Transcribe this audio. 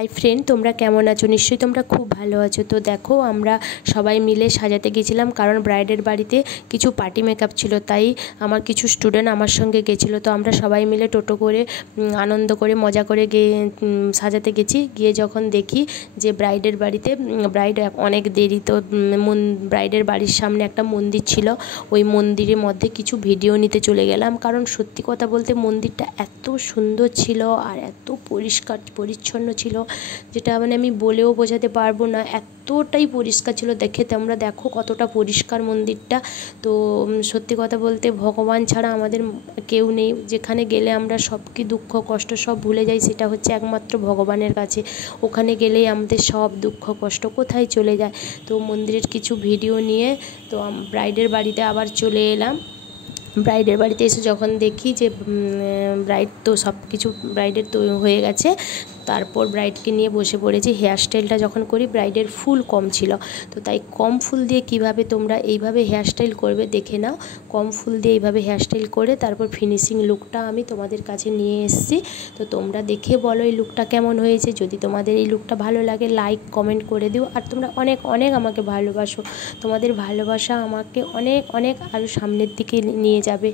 Hi friend, তোমরা কেমন আছো? নিশ্চয়ই তোমরা খুব ভালো আছো। তো দেখো, আমরা সবাই মিলে সাজাতে গেছিলাম, কারণ ব্রাইডের বাড়িতে কিছু পার্টি মেকআপ ছিল, তাই আমার কিছু স্টুডেন্ট আমার সঙ্গে গেছিলো। তো আমরা সবাই মিলে টোটো করে আনন্দ করে মজা করে সাজাতে গেছি। গিয়ে যখন দেখি যে ব্রাইডের বাড়িতে ব্রাইড অনেক দেরি, তো ব্রাইডের বাড়ির সামনে একটা মন্দির ছিল, ওই মন্দিরের মধ্যে কিছু ভিডিও নিতে চলে গেলাম। কারণ সত্যি কথা বলতে মন্দিরটা এত সুন্দর ছিল আর এত পরিষ্কার পরিচ্ছন্ন ছিল, যেটা আমি বলেও বোঝাতে পারবো না। এতটাই পরিষ্কার ছিল, দেখে তোমরা দেখো কতটা পরিষ্কার মন্দিরটা। তো সত্যি কথা বলতে ভগবান ছাড়া আমাদের কেউ নেই। যেখানে গেলে আমরা সব কি দুঃখ কষ্ট সব ভুলে যাই, সেটা হচ্ছে একমাত্র ভগবানের কাছে। ওখানে গেলেই আমাদের সব দুঃখ কষ্ট কোথায় চলে যায়। তো মন্দিরের কিছু ভিডিও নিয়ে তো ব্রাইডের বাড়িতে আবার চলে এলাম। ব্রাইডের বাড়িতে এসে যখন দেখি যে ব্রাইড তো সব কিছু ব্রাইডের তো হয়ে গেছে, তারপর ব্রাইডকে নিয়ে বসে পড়েছি। হেয়ার স্টাইলটা যখন করি, ব্রাইডের ফুল কম ছিল, তো তাই কম ফুল দিয়ে কিভাবে তোমরা এইভাবে হেয়ার স্টাইল করবে দেখে নাও। কম ফুল দিয়ে এইভাবে হেয়ার স্টাইল করে তারপর ফিনিশিং লুকটা আমি তোমাদের কাছে নিয়ে এসেছি। তো তোমরা দেখে বলো এই লুকটা কেমন হয়েছে। যদি তোমাদের এই লুকটা ভালো লাগে, লাইক কমেন্ট করে দিও। আর তোমরা অনেক অনেক আমাকে ভালোবাসো, তোমাদের ভালোবাসা আমাকে অনেক অনেক আরও সামনের দিকে নিয়ে যাবে।